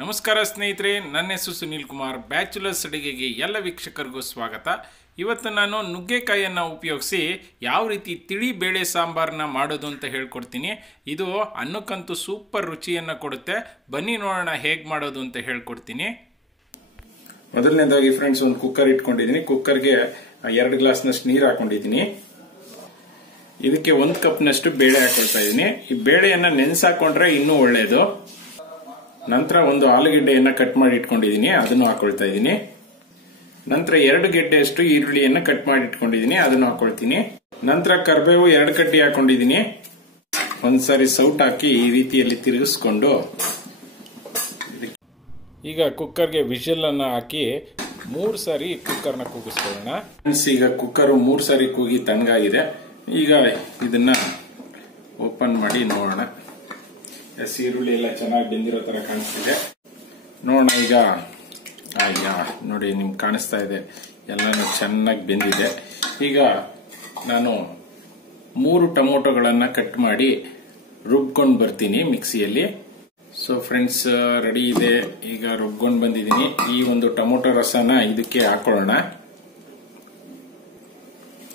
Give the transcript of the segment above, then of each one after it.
ನಮಸ್ಕಾರ ಸ್ನೇಹಿತರೆ, ನನ್ನ ಹೆಸರು ಸುನೀಲ್ ಕುಮಾರ್. ಬ್ಯಾಚುಲರ್ಸ್ ಅಡುಗೆಗೆ ಎಲ್ಲ ವೀಕ್ಷಕರಿಗೂ ಸ್ವಾಗತ. ಇವತ್ತು ನಾನು ನುಗ್ಗೆಕಾಯಿಯನ್ನು ಉಪಯೋಗಿಸಿ ಯಾವ ರೀತಿ ತಿಳಿ ಬೇಳೆ ಸಾಂಬಾರನ್ನ ಮಾಡೋದು ಅಂತ ಹೇಳ್ಕೊಡ್ತೀನಿ. ಇದು ಅನ್ನಕ್ಕಂತೂ ಸೂಪರ್ ರುಚಿಯನ್ನು ಕೊಡುತ್ತೆ. ಬನ್ನಿ ನೋಡೋಣ ಹೇಗೆ ಮಾಡೋದು ಅಂತ ಹೇಳ್ಕೊಡ್ತೀನಿ. ಮೊದಲನೇದಾಗಿ ಫ್ರೆಂಡ್ಸ್ ಒಂದು ಕುಕ್ಕರ್ ಇಟ್ಕೊಂಡಿದ್ದೀನಿ. ಕುಕ್ಕರ್ಗೆ ಎರಡು ಗ್ಲಾಸ್ನಷ್ಟು ನೀರು ಹಾಕೊಂಡಿದ್ದೀನಿ. ಇದಕ್ಕೆ ಒಂದು ಕಪ್ನಷ್ಟು ಬೇಳೆ ಹಾಕೊಳ್ತಾ ಇದ್ದೀನಿ ಈ ಬೇಳೆಯನ್ನು ನೆನೆಸಾಕೊಂಡ್ರೆ ಇನ್ನೂ ಒಳ್ಳೆಯದು ನಂತರ ಒಂದು ಆಲೂಗೆಡ್ಡೆಯನ್ನು ಕಟ್ ಮಾಡಿ ಇಟ್ಕೊಂಡಿದ್ದೀನಿ ಅದನ್ನು ಹಾಕೊಳ್ತಾ ಇದ್ದೀನಿ ನಂತರ ಎರಡು ಗೆಡ್ಡೆಯಷ್ಟು ಈರುಳ್ಳಿಯನ್ನು ಕಟ್ ಮಾಡಿ ಇಟ್ಕೊಂಡಿದ್ದೀನಿ ಅದನ್ನು ಹಾಕೊಳ್ತೀನಿ. ನಂತರ ಕರ್ಬೇವು ಎರಡು ಕಡ್ಡಿ ಹಾಕೊಂಡಿದ್ದೀನಿ ಒಂದ್ಸಾರಿ ಸೌಟ್ ಹಾಕಿ ಈ ರೀತಿಯಲ್ಲಿ ತಿರುಗಿಸ್ಕೊಂಡು. ಈಗ ಕುಕ್ಕರ್ಗೆ ವಿಷಲ್ ಅನ್ನ ಹಾಕಿ ಮೂರು ಸಾರಿ ಕುಕ್ಕರ್ನ ಕೂಗಿಸ್ಕೊಳ್ಳೋಣ. ಫ್ರೆಂಡ್ಸ್ ಈಗ ಕುಕ್ಕರ್ ಮೂರು ಸಾರಿ ಕೂಗಿ ತಣ್ಣಗಾಗಿದೆ. ಈಗ ಇದನ್ನ ಓಪನ್ ಮಾಡಿ ನೋಡೋಣ. ಈರುಳ್ಳಿ ಎಲ್ಲ ಚೆನ್ನಾಗಿ ಬೆಂದಿರೋ ತರ ಕಾಣಿಸ್ತಿದೆ. ನೋಡೋಣ ಈಗ. ನೋಡಿ ನಿಮ್ಗೆ ಕಾಣಿಸ್ತಾ ಇದೆ. ಎಲ್ಲಾನು ಚೆನ್ನಾಗಿ ಬೆಂದಿದೆ. ಈಗ ನಾನು ಮೂರು ಟೊಮೊಟೊಗಳನ್ನ ಕಟ್ ಮಾಡಿ ರುಬ್ಕೊಂಡು ಬರ್ತೀನಿ ಮಿಕ್ಸಿಯಲ್ಲಿ. ಸೊ ಫ್ರೆಂಡ್ಸ್ ರೆಡಿ ಇದೆ. ಈಗ ರುಬ್ಕೊಂಡು ಬಂದಿದ್ದೀನಿ. ಈ ಒಂದು ಟೊಮೊಟೊ ರಸನ ಇದಕ್ಕೆ ಹಾಕೊಳ್ಳೋಣ.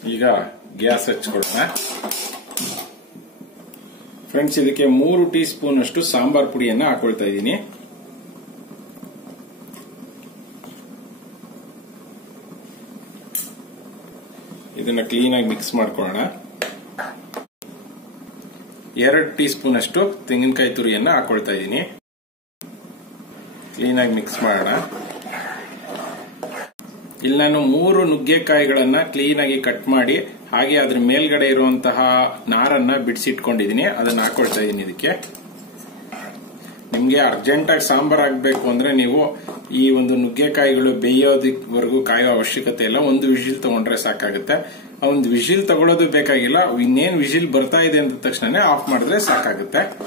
ಈಗ ಗ್ಯಾಸ್ ಹಚ್ಕೊಳ್ಳೋಣ. ಫ್ರೆಂಡ್ಸ್, ಇದಕ್ಕೆ ಮೂರು ಟೀ ಸ್ಪೂನ್ ಅಷ್ಟು ಸಾಂಬಾರ್ ಪುಡಿಯನ್ನ ಹಾಕೊಳ್ತಾ ಇದ್ದೀನಿ. ಇದನ್ನ ಕ್ಲೀನ್ ಆಗಿ ಮಿಕ್ಸ್ ಮಾಡ್ಕೊಳ್ಳೋಣ. ಎರಡು ಟೀ ಸ್ಪೂನ್ ಅಷ್ಟು ತೆಂಗಿನಕಾಯಿ ತುರಿಯನ್ನ ಹಾಕೊಳ್ತಾ ಇದ್ದೀನಿ. ಕ್ಲೀನ್ ಆಗಿ ಮಿಕ್ಸ್ ಮಾಡೋಣ. ಇಲ್ಲಿ ನಾನು ಮೂರು ನುಗ್ಗೆಕಾಯಿಗಳನ್ನ ಕ್ಲೀನ್ ಆಗಿ ಕಟ್ ಮಾಡಿ, ಹಾಗೆ ಅದ್ರ ಮೇಲ್ಗಡೆ ಇರುವಂತಹ ನಾರನ್ನ ಬಿಡಿಸಿಟ್ಕೊಂಡಿದೀನಿ. ಅದನ್ನ ಹಾಕೊಳ್ತಾ ಇದೀನಿ ಇದಕ್ಕೆ. ನಿಮ್ಗೆ ಅರ್ಜೆಂಟ್ ಆಗಿ ಸಾಂಬಾರ್ ಆಗ್ಬೇಕು ಅಂದ್ರೆ ನೀವು ಈ ಒಂದು ನುಗ್ಗೆಕಾಯಿಗಳು ಬೇಯೋದವರೆಗೂ ಕಾಯೋ ಅವಶ್ಯಕತೆ ಇಲ್ಲ. ಒಂದು ವಿಜಿಲ್ ತಗೊಂಡ್ರೆ ಸಾಕಾಗುತ್ತೆ. ಒಂದು ವಿಜಿಲ್ ತಗೊಳ್ಳೋದು ಬೇಕಾಗಿಲ್ಲ. ಇನ್ನೇನ್ ವಿಜಿಲ್ ಬರ್ತಾ ಇದೆ ಅಂದ ತಕ್ಷಣ ಆಫ್ ಮಾಡಿದ್ರೆ ಸಾಕಾಗುತ್ತೆ.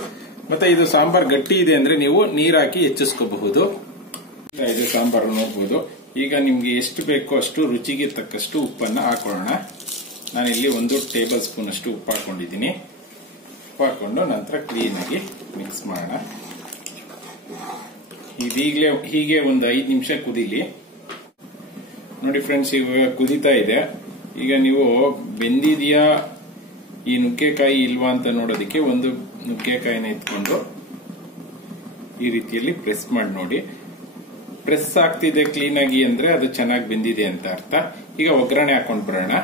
ಮತ್ತೆ ಇದು ಸಾಂಬಾರ್ ಗಟ್ಟಿ ಇದೆ ಅಂದ್ರೆ ನೀವು ನೀರ್ ಹಾಕಿ ಹೆಚ್ಚಿಸ್ಕೋಬಹುದು. ಇದು ಸಾಂಬಾರು ನೋಡ್ಬೋದು. ಈಗ ನಿಮಗೆ ಎಷ್ಟು ಬೇಕೋ ಅಷ್ಟು ರುಚಿಗೆ ತಕ್ಕಷ್ಟು ಉಪ್ಪನ್ನ ಹಾಕೊಳ್ಳೋಣ. ನಾನಿಲ್ಲಿ ಒಂದು ಟೇಬಲ್ ಸ್ಪೂನ್ ಅಷ್ಟು ಉಪ್ಪು ಹಾಕೊಂಡಿದ್ದೀನಿ. ಉಪ್ಪು ಹಾಕೊಂಡು ನಂತರ ಕ್ಲೀನ್ ಆಗಿ ಮಿಕ್ಸ್ ಮಾಡೋಣ. ಇದೀಗಲೇ ಹೀಗೆ ಒಂದು ಐದು ನಿಮಿಷ ಕುದೀಲಿ. ನೋಡಿ ಫ್ರೆಂಡ್ಸ್ ಇವಾಗ ಕುದೀತಾ ಇದೆ. ಈಗ ನೀವು ಬೆಂದಿದೆಯಾ, ಈ ನುಗ್ಗೆಕಾಯಿ ಇಲ್ವಾ ಅಂತ ನೋಡೋದಕ್ಕೆ ಒಂದು ನುಗ್ಗೆಕಾಯಿನ ಎತ್ಕೊಂಡು ಈ ರೀತಿಯಲ್ಲಿ ಪ್ರೆಸ್ ಮಾಡಿ ನೋಡಿ. ಪ್ರೆಸ್ ಆಗ್ತಿದೆ ಕ್ಲೀನ್ ಆಗಿ ಅಂದ್ರೆ ಅದು ಚೆನ್ನಾಗಿ ಬೆಂದಿದೆ ಅಂತ ಅರ್ಥ. ಈಗ ಒಗ್ಗರಣೆ ಹಾಕೊಂಡ್ ಬರೋಣ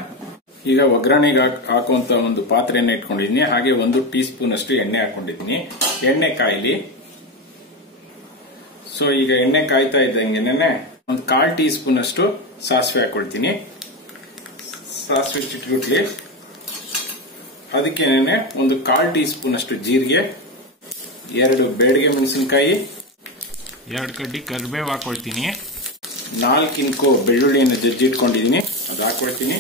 ಈಗ ಒಗ್ಗರಣೆಗೆ ಹಾಕುವಂತ ಒಂದು ಪಾತ್ರೆಯನ್ನ ಇಟ್ಕೊಂಡಿದ್ದೀನಿ ಹಾಗೆ ಒಂದು ಟೀ ಸ್ಪೂನ್ ಅಷ್ಟು ಎಣ್ಣೆ ಹಾಕೊಂಡಿದ್ದೀನಿ ಎಣ್ಣೆ ಕಾಯಿಲಿ. ಸೊ ಈಗ ಎಣ್ಣೆ ಕಾಯ್ತಾ ಇದ್ದಂಗೆನೆ ಒಂದು ಕಾಲ್ ಟೀ ಸ್ಪೂನ್ ಅಷ್ಟು ಸಾಸಿವೆ ಹಾಕೊಳ್ತೀನಿ. ಸಾಸಿವೆ ಚಿಟ್ಗುಟ್ಲಿ. ಅದಕ್ಕೇನೆ ಒಂದು ಕಾಲ್ ಟೀ ಸ್ಪೂನ್ ಅಷ್ಟು ಜೀರಿಗೆ. ಎರಡು ಬೇಡಿಗೆ ಮೆಣಸಿನಕಾಯಿ. ಎರಡು ಕಡ್ಡಿ ಕರಿಬೇವು ಹಾಕೊಳ್ತೀನಿ. ನಾಲ್ಕು ಇಂಕು ಬೆಳ್ಳುಳ್ಳಿಯನ್ನು ಜಜ್ಜಿಟ್ಕೊಂಡಿದ್ದೀನಿ. ಅದು ಹಾಕೊಳ್ತೀನಿ.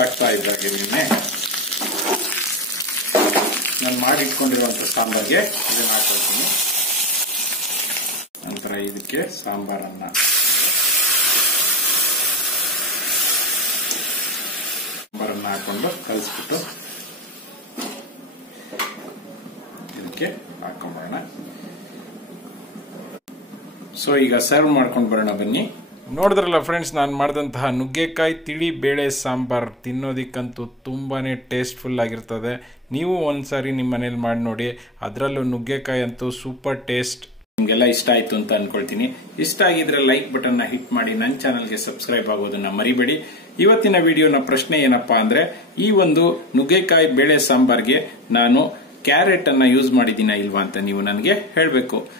ಆಗ್ತಾ ಇದ್ದಾಗೆ ನಿನ್ನೆ. ನಾನು ಮಾಡಿಟ್ಕೊಂಡಿರುವಂತ ಸಾಂಬಾರ್ಗೆ ಇದನ್ನು ಹಾಕೊಳ್ತೀನಿ. ನಂತರ ಇದಕ್ಕೆ ಸಾಂಬಾರನ್ನ ಸಾಂಬಾರನ್ನ ಹಾಕೊಂಡು ಕಲಿಸ್ಬಿಟ್ಟು ಇದಕ್ಕೆ ಹಾಕೊಂಡ್ಬರೋಣ ಸೊ ಈಗ ಸರ್ವ್ ಮಾಡ್ಕೊಂಡು ಬರೋಣ ಬನ್ನಿ. ನೋಡಿದ್ರಲ್ಲ ಫ್ರೆಂಡ್ಸ್ ನಾನು ಮಾಡಿದಂತಹ ನುಗ್ಗೆಕಾಯಿ ತಿಳಿ ಬೇಳೆ ಸಾಂಬಾರ್ ತಿನ್ನೋದಕ್ಕಂತೂ ತುಂಬಾ ಟೇಸ್ಟ್ಫುಲ್ ಆಗಿರ್ತದೆ. ನೀವು ಒಂದ್ಸಾರಿ ನಿಮ್ಮ ಮನೇಲಿ ಮಾಡಿ ನೋಡಿ ಅದರಲ್ಲೂ ನುಗ್ಗೆಕಾಯಿ ಅಂತೂ ಸೂಪರ್ ಟೇಸ್ಟ್ ನಿಮಗೆಲ್ಲ ಇಷ್ಟ ಆಯ್ತು ಅಂತ ಅನ್ಕೊಳ್ತೀನಿ. ಇಷ್ಟ ಆಗಿದ್ರೆ ಲೈಕ್ ಬಟನ್ನ ಹಿಟ್ ಮಾಡಿ ನನ್ನ ಚಾನಲ್ಗೆ ಸಬ್ಸ್ಕ್ರೈಬ್ ಆಗೋದನ್ನ ಮರಿಬೇಡಿ. ಇವತ್ತಿನ ವಿಡಿಯೋನ ಪ್ರಶ್ನೆ ಏನಪ್ಪಾ ಅಂದ್ರೆ ಈ ಒಂದು ನುಗ್ಗೆಕಾಯಿ ಬೇಳೆ ಸಾಂಬಾರ್ಗೆ ನಾನು ಕ್ಯಾರೆಟ್ ಅನ್ನ ಯೂಸ್ ಮಾಡಿದ್ದೀನಾ ಇಲ್ವಾ ಅಂತ ನೀವು ನನಗೆ ಹೇಳಬೇಕು.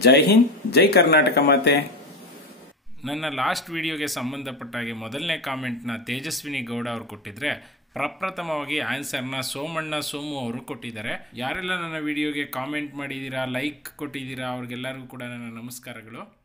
ಜೈ ಹಿಂದ್, ಜೈ ಕರ್ನಾಟಕ ಮಾತೆ. ನನ್ನ ಲಾಸ್ಟ್ ವಿಡಿಯೋಗೆ ಸಂಬಂಧಪಟ್ಟ ಹಾಗೆ ಮೊದಲನೇ ಕಾಮೆಂಟ್ನ ತೇಜಸ್ವಿನಿ ಗೌಡ ಅವರು ಕೊಟ್ಟಿದ್ರೆ ಪ್ರಪ್ರಥಮವಾಗಿ ಆನ್ಸರ್ನ ಸೋಮಣ್ಣ ಸೋಮು ಅವರು ಕೊಟ್ಟಿದ್ದಾರೆ. ಯಾರೆಲ್ಲ ನನ್ನ ವಿಡಿಯೋಗೆ ಕಾಮೆಂಟ್ ಮಾಡಿದ್ದೀರಾ, ಲೈಕ್ ಕೊಟ್ಟಿದ್ದೀರಾ, ಅವ್ರಿಗೆಲ್ಲರಿಗೂ ಕೂಡ ನನ್ನ ನಮಸ್ಕಾರಗಳು.